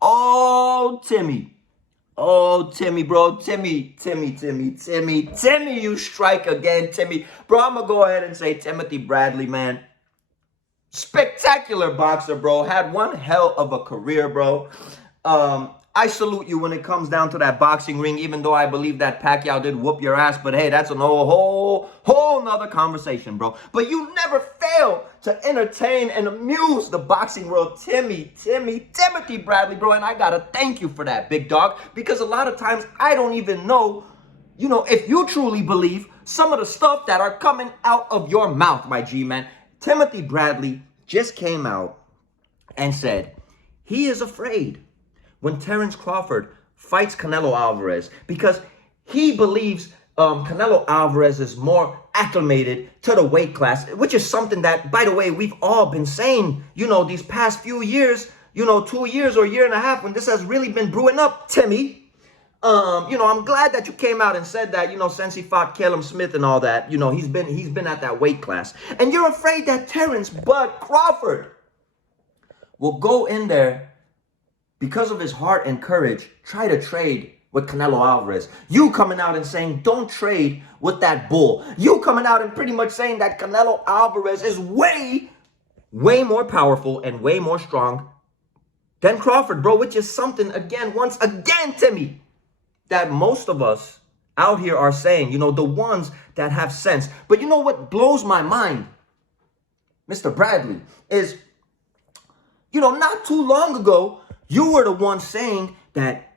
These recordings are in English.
Oh, Timmy. Oh, Timmy, bro. Timmy, you strike again, Timmy. Bro, I'm going to go ahead and say Timothy Bradley, man. Spectacular boxer, bro. Had one hell of a career, bro. I salute you when it comes down to that boxing ring, even though I believe that Pacquiao did whoop your ass. But hey, that's a whole nother conversation, bro. But you never fail to entertain and amuse the boxing world. Timothy Bradley, bro. And I gotta thank you for that, big dog. Because a lot of times I don't even know, if you truly believe some of the stuff that are coming out of your mouth, my G, man. Timothy Bradley just came out and said he is afraid when Terence Crawford fights Canelo Alvarez because he believes Canelo Alvarez is more acclimated to the weight class, which is something that, by the way, we've all been saying, these past few years, 2 years or a year and a half when this has really been brewing up, Timmy. I'm glad that you came out and said that, since he fought Callum Smith and all that, he's been at that weight class. And you're afraid that Terence Bud Crawford will go in there because of his heart and courage, try to trade with Canelo Alvarez. You coming out and saying, don't trade with that bull. You coming out and pretty much saying that Canelo Alvarez is way more powerful and way more strong than Crawford, bro, which is something, once again, Timmy, that most of us out here are saying, the ones that have sense. But you know what blows my mind, Mr. Bradley, is, not too long ago, you were the one saying that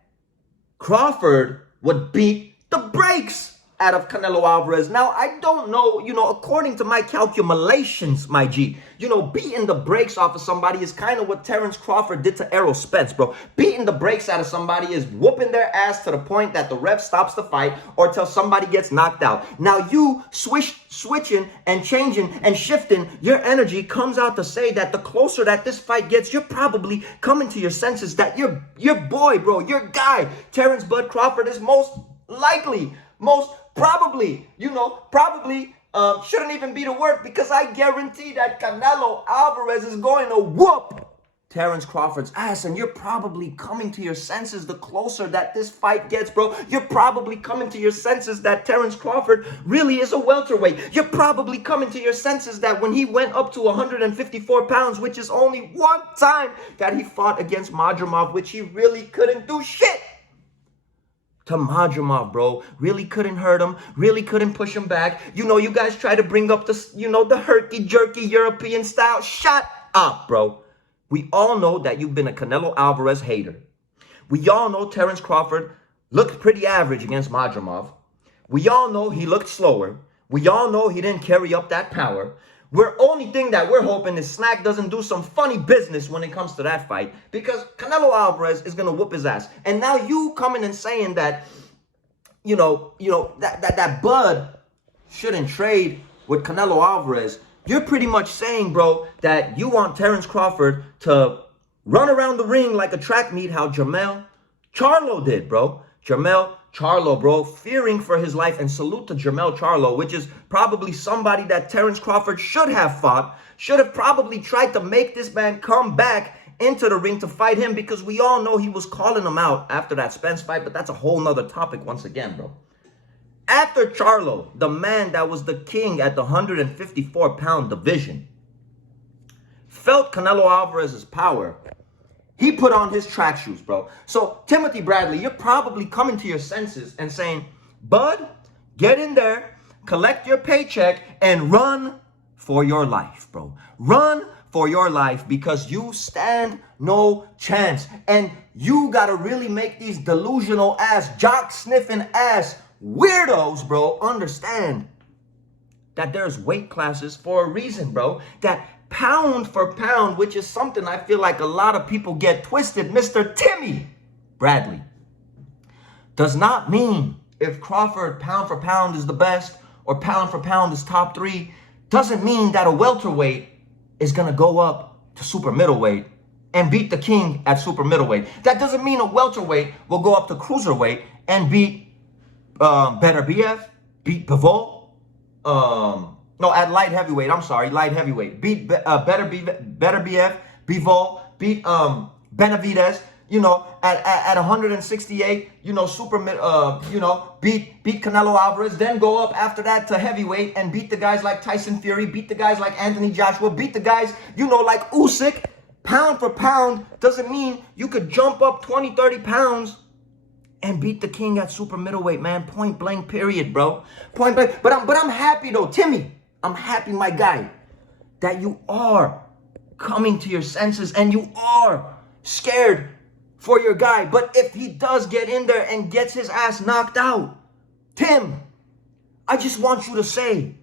Crawford would beat the brakes out of Canelo Alvarez. Now, I don't know, according to my calculations, my G, beating the brakes off of somebody is kind of what Terence Crawford did to Errol Spence, bro. Beating the brakes out of somebody is whooping their ass to the point that the ref stops the fight or till somebody gets knocked out. Now, you switching and changing and shifting your energy comes out to say that the closer that this fight gets, you're probably coming to your senses that your boy, bro, your guy, Terence Bud Crawford is most probably, shouldn't even be the word because I guarantee that Canelo Alvarez is going to whoop Terence Crawford's ass, and you're probably coming to your senses the closer that this fight gets, bro. You're probably coming to your senses that Terence Crawford really is a welterweight. You're probably coming to your senses that when he went up to 154 pounds, which is only one time that he fought against Madrimov, which he really couldn't do shit to Madrimov, bro. Really couldn't hurt him. Really couldn't push him back. You guys try to bring up the herky-jerky European style. Shut up, bro. We all know that you've been a Canelo Alvarez hater. We all know Terence Crawford looked pretty average against Madrimov. We all know he looked slower. We all know he didn't carry up that power. Only thing that we're hoping is Snack doesn't do some funny business when it comes to that fight, because Canelo Alvarez is gonna whoop his ass. And now you coming and saying that, that Bud shouldn't trade with Canelo Alvarez. You're pretty much saying, bro, that you want Terence Crawford to run around the ring like a track meet, how Jermell Charlo did, bro. Jermell Charlo, bro, fearing for his life, and salute to Jermell Charlo, which is probably somebody that Terence Crawford should have fought, should have probably tried to make this man come back into the ring to fight him, because we all know he was calling him out after that Spence fight, but that's a whole nother topic once again, bro. After Charlo, the man that was the king at the 154-pound division, felt Canelo Alvarez's power, he put on his track shoes, bro. So, Timothy Bradley, you're probably coming to your senses and saying, Bud, get in there, collect your paycheck, and run for your life, bro. Run for your life, because you stand no chance. And you got to really make these delusional ass, jock-sniffing ass weirdos, bro, understand that there's weight classes for a reason, bro. That pound for pound, which is something I feel like a lot of people get twisted, Mr. Timmy Bradley, does not mean if Crawford pound for pound is the best or pound for pound is top 3, doesn't mean that a welterweight is going to go up to super middleweight and beat the king at super middleweight. That doesn't mean a welterweight will go up to cruiserweight and beat Better BF, beat Pivot, no, at light heavyweight, I'm sorry, light heavyweight. Beat Better BF, Bivol beat Benavidez, you know, at 168, you know, beat Canelo Alvarez, then go up after that to heavyweight and beat the guys like Tyson Fury, beat the guys like Anthony Joshua, beat the guys, you know, like Usyk. Pound for pound doesn't mean you could jump up 20, 30 pounds and beat the king at super middleweight, man. Point blank, period, bro. Point blank. But I'm happy though, Timmy. I'm happy, my guy, that you are coming to your senses and you are scared for your guy. But if he does get in there and gets his ass knocked out, Tim, I just want you to say,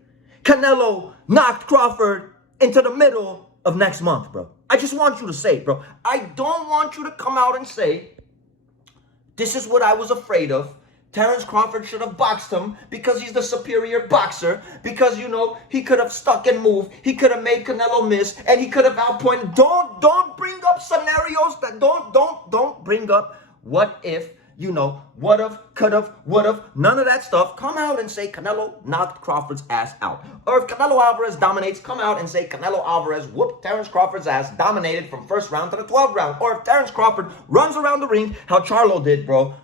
Canelo knocked Crawford into the middle of next month, bro. I just want you to say it, bro. I don't want you to come out and say, this is what I was afraid of. Terence Crawford should have boxed him because he's the superior boxer. Because, you know, he could have stuck and moved. He could have made Canelo miss. And he could have outpointed. Don't bring up scenarios that don't bring up what if, you know, what if, could have, would have, none of that stuff. Come out and say Canelo knocked Crawford's ass out. Or if Canelo Alvarez dominates, come out and say Canelo Alvarez whooped Terence Crawford's ass, dominated from first round to the 12th round. Or if Terence Crawford runs around the ring, how Charlo did, bro.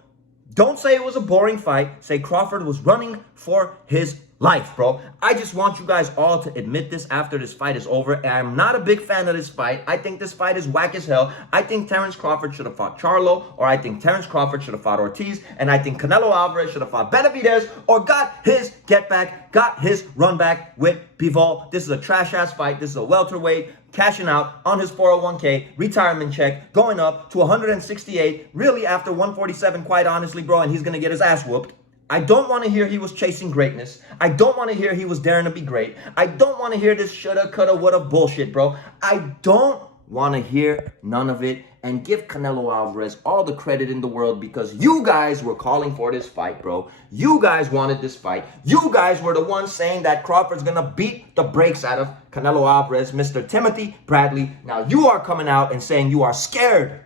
Don't say it was a boring fight. Say Crawford was running for his life, bro. I just want you guys all to admit this after this fight is over. And I'm not a big fan of this fight. I think this fight is whack as hell. I think Terence Crawford should have fought Charlo, or I think Terence Crawford should have fought Ortiz, and I think Canelo Alvarez should have fought Benavidez, or got his get back, got his run back with Bivol. This is a trash-ass fight. This is a welterweight cashing out on his 401k, retirement check, going up to 168, really after 147, quite honestly, bro, and he's going to get his ass whooped. I don't want to hear he was chasing greatness. I don't want to hear he was daring to be great. I don't want to hear this shoulda, coulda, woulda bullshit, bro. I don't want to hear none of it, and give Canelo Alvarez all the credit in the world because you guys were calling for this fight, bro. You guys wanted this fight. You guys were the ones saying that Crawford's going to beat the brakes out of Canelo Alvarez, Mr. Timothy Bradley. Now you are coming out and saying you are scared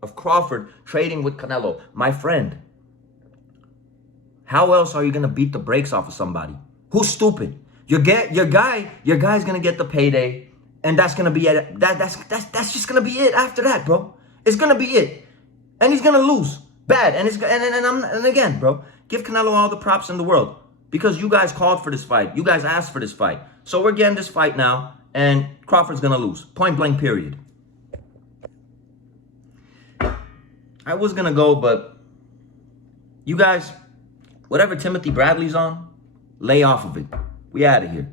of Crawford trading with Canelo. My friend, how else are you going to beat the brakes off of somebody? Who's stupid? Your guy's going to get the payday. And that's going to be it. That's just going to be it after that, bro. It's going to be it. And he's going to lose. Bad. And again, bro, give Canelo all the props in the world. Because you guys called for this fight. You guys asked for this fight. So we're getting this fight now. And Crawford's going to lose. Point blank, period. I was going to go, but you guys, whatever Timothy Bradley's on, lay off of it. We out of here.